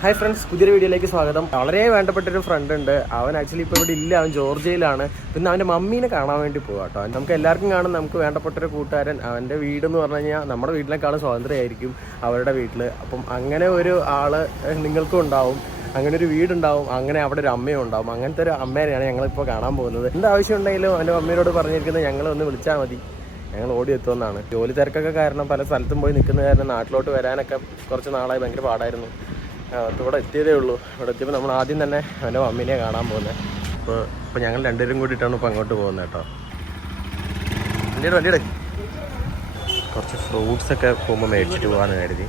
Hi friends, പുതിയൊരു വീഡിയോയിലേക്ക് സ്വാഗതം. വളരെ വേണ്ടപ്പെട്ടൊരു ഫ്രണ്ട് ഉണ്ട്. അവൻ ആക്ച്വലി ഇപ്പോൾ ഇവിടെ ഇല്ല, അവൻ ജോർജിയയിലാണ്. പിന്നെ അവൻ്റെ മമ്മീനെ കാണാൻ വേണ്ടി പോകാം കേട്ടോ. നമുക്ക് എല്ലാവർക്കും കാണും, നമുക്ക് വേണ്ടപ്പെട്ടൊരു കൂട്ടുകാരൻ. അവൻ്റെ വീടെന്ന് പറഞ്ഞു കഴിഞ്ഞാൽ നമ്മുടെ വീട്ടിലേക്കാളും സ്വാതന്ത്ര്യമായിരിക്കും അവരുടെ വീട്ടിൽ. അപ്പം അങ്ങനെ ഒരു ആള് നിങ്ങൾക്കും ഉണ്ടാവും, അങ്ങനെ ഒരു വീടുണ്ടാവും, അങ്ങനെ അവിടെ ഒരു അമ്മയും ഉണ്ടാവും. അങ്ങനത്തെ ഒരു അമ്മേനെയാണ് ഞങ്ങളിപ്പോൾ കാണാൻ പോകുന്നത്. എന്ത് ആവശ്യം ഉണ്ടെങ്കിലും അവൻ്റെ മമ്മിയോട് പറഞ്ഞിരിക്കുന്നത് ഞങ്ങൾ ഒന്ന് വിളിച്ചാൽ മതി, ഞങ്ങൾ ഓടി എത്തുമെന്നാണ്. ജോലി തിരക്കൊക്കെ കാരണം പല സ്ഥലത്തും പോയി നിൽക്കുന്ന കാരണം നാട്ടിലോട്ട് വരാനൊക്കെ കുറച്ച് നാളായി ഭയങ്കര പാടായിരുന്നു. ഇവിടെ എത്തിയതേ ഉള്ളൂ. ഇവിടെ എത്തിയപ്പോൾ നമ്മൾ ആദ്യം തന്നെ അവൻ്റെ മമ്മീനെ കാണാൻ പോകുന്നത്. ഇപ്പോൾ ഞങ്ങൾ രണ്ടുപേരും കൂടിയിട്ടാണ് ഇപ്പോൾ അങ്ങോട്ട് പോകുന്നത് കേട്ടോ. വണ്ടിയുടെ കുറച്ച് ഫ്രൂട്ട്സൊക്കെ പോകുമ്പോൾ മേടിച്ചിട്ട് പോകാമെന്ന് കരുതി.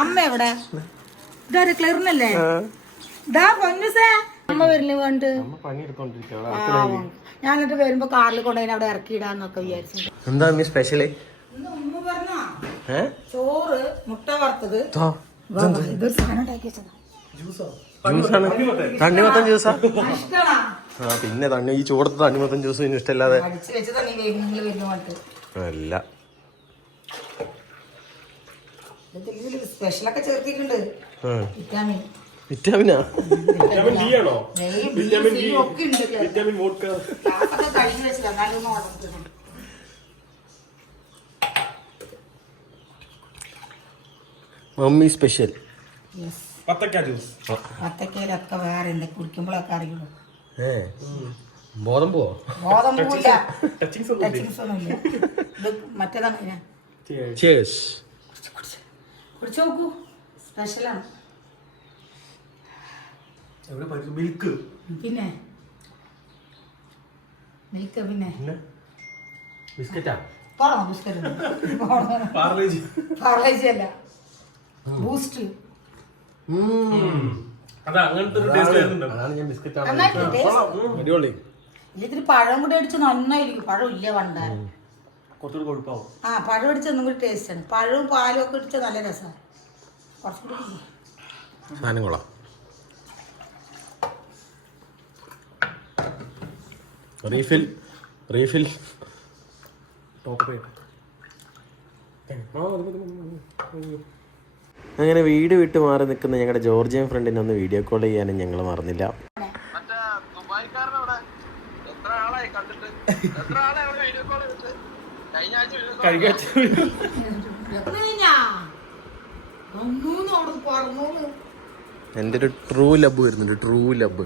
അമ്മ എവിടെ? ഇതാര് ക്ലിയറിനല്ലേ? അമ്മ വരില്ല വേണ്ട. ഞാൻ എന്നിട്ട് വരുമ്പോ കാറിൽ കൊണ്ടുപോയി അവിടെ ഇറക്കിയിടാന്നൊക്കെ വിചാരിച്ചു. എന്താ സ്പെഷ്യല്? ഉമ്മ പറഞ്ഞോ ചോറ്, മുട്ട വറുത്തത്. ഇതൊരു സാധനം ഉണ്ടാക്കി വെച്ചതാ. തണ്ണിമത്തൻ ജ്യൂസാ? പിന്നെ തണ്ണി ഈ ചൂടത്ത് തണ്ണിമത്തൻ ജ്യൂസ് ഇഷ്ടമല്ലാതെ അല്ല. സ്പെഷ്യലൊക്കെ ചേർത്തിട്ടുണ്ട്. വിറ്റാമിൻ വിറ്റാമിനാ മമ്മി സ്പെഷ്യൽ വത്തക്കയിലൊക്കെ വേറെ ഉണ്ട്, കുടിക്കുമ്പോഴൊക്കെ അറിയുള്ളൂ. ബോധംപൂവില്ല, ടച്ചിങ്സ് ഒന്നുമില്ല. ഇത് മറ്റേതാണ്. കുടിച്ചു നോക്കൂ, സ്പെഷ്യലാണ്. പിന്നെ മിൽക്ക് പിന്നെ ബിസ്ക്കറ്റാ? ബിസ്ക്കറ്റ് പാർലേജി അല്ല, ബൂസ്റ്റ്. ഇതിൽ പഴം കൂടി അടിച്ച് നന്നായിരിക്കും. പഴം ഇല്ല പണ്ടാരം. പഴം അടിച്ച് ഒന്നും കൂടി ടേസ്റ്റ് ആണ്. പഴവും പാലും ഒക്കെ അടിച്ചാൽ നല്ല രസമാണ്. സാധനം കൊള്ളാം. റീഫിൽ അങ്ങനെ വീട് വിട്ട് മാറി നിൽക്കുന്ന ഞങ്ങളുടെ ജോർജിയൻ ഫ്രണ്ടിനെ ഒന്ന് വീഡിയോ കോൾ ചെയ്യാനും ഞങ്ങൾ മറന്നില്ല. എൻ്റെ ഒരു ട്രൂ ലബ് വരുന്നുണ്ട്, ട്രൂ ലബ്.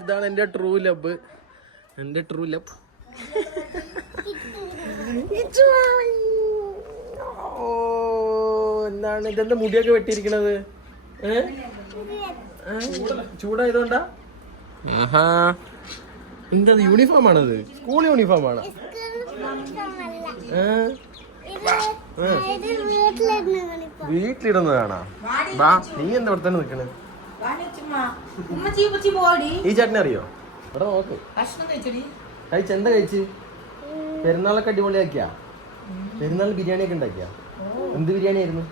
ഇതാണ് എൻ്റെ ട്രൂ ലബ്, എൻ്റെ ട്രൂ ലബ്. ഓ, എന്താണ് ഇതെന്താ മുടിയൊക്കെ വെട്ടിയിരിക്കണത്? ചൂടായതുകൊണ്ടാ? ആഹാ, എന്താ യൂണിഫോം ആണത്? സ്കൂൾ യൂണിഫോം ആണ്. വീട്ടിലിടുന്നതാണോ? ബാ, നീ എന്താ ഇവിടെ തന്നെ നിക്കണേ? ഈ ചേട്ടനെ അറിയോ? ഇവിടെ നോക്ക്. കഴിച്ച് എന്താ കഴിച്ച്? പെരുന്നാളൊക്കെ അടിപൊളിയാക്കിയാ? പെരുന്നാൾ ബിരിയാണി ഒക്കെ ഉണ്ടാക്കിയാ? എന്ത് ബിരിയാണി ആയിരുന്നു?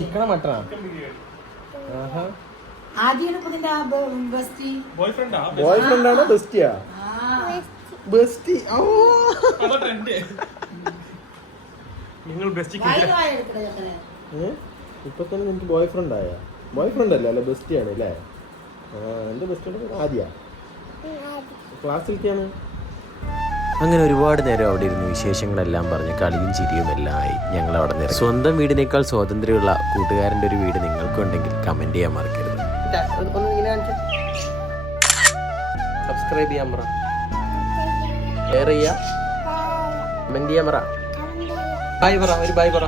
ചിക്കനോ മട്ടണോ? ബോയ്ഫ്രണ്ട് ആണോ ബെസ്റ്റിയാ? ബെസ്റ്റി. ഇപ്പൊ തന്നെ നിനക്ക് ബോയ്ഫ്രണ്ട് ആയ? ബോയ്ഫ്രണ്ട് അല്ല, ബെസ്റ്റി ആണ് അല്ലേ? എന്റെ ബെസ്റ്റ് ആദ്യ ക്ലാസ്സിലേക്കാണ്. അങ്ങനെ ഒരുപാട് നേരം അവിടെ ഇരുന്ന് വിശേഷങ്ങളെല്ലാം പറഞ്ഞ് കളിയും ചിരിയും എല്ലാം ആയി ഞങ്ങൾ അവിടെ നിന്ന്. സ്വന്തം വീടിനേക്കാൾ സ്വാതന്ത്ര്യമുള്ള കൂട്ടുകാരൻ്റെ ഒരു വീട് നിങ്ങൾക്കുണ്ടെങ്കിൽ കമന്റ് ചെയ്യാൻ മറക്കരുത്. സബ്സ്ക്രൈബ് ചെയ്യാൻ പറ, ഷെയർ ചെയ്യാ, കമന്റ് ചെയ്യാൻ പറ, ബൈ പറ, ഒരു ബൈ പറ.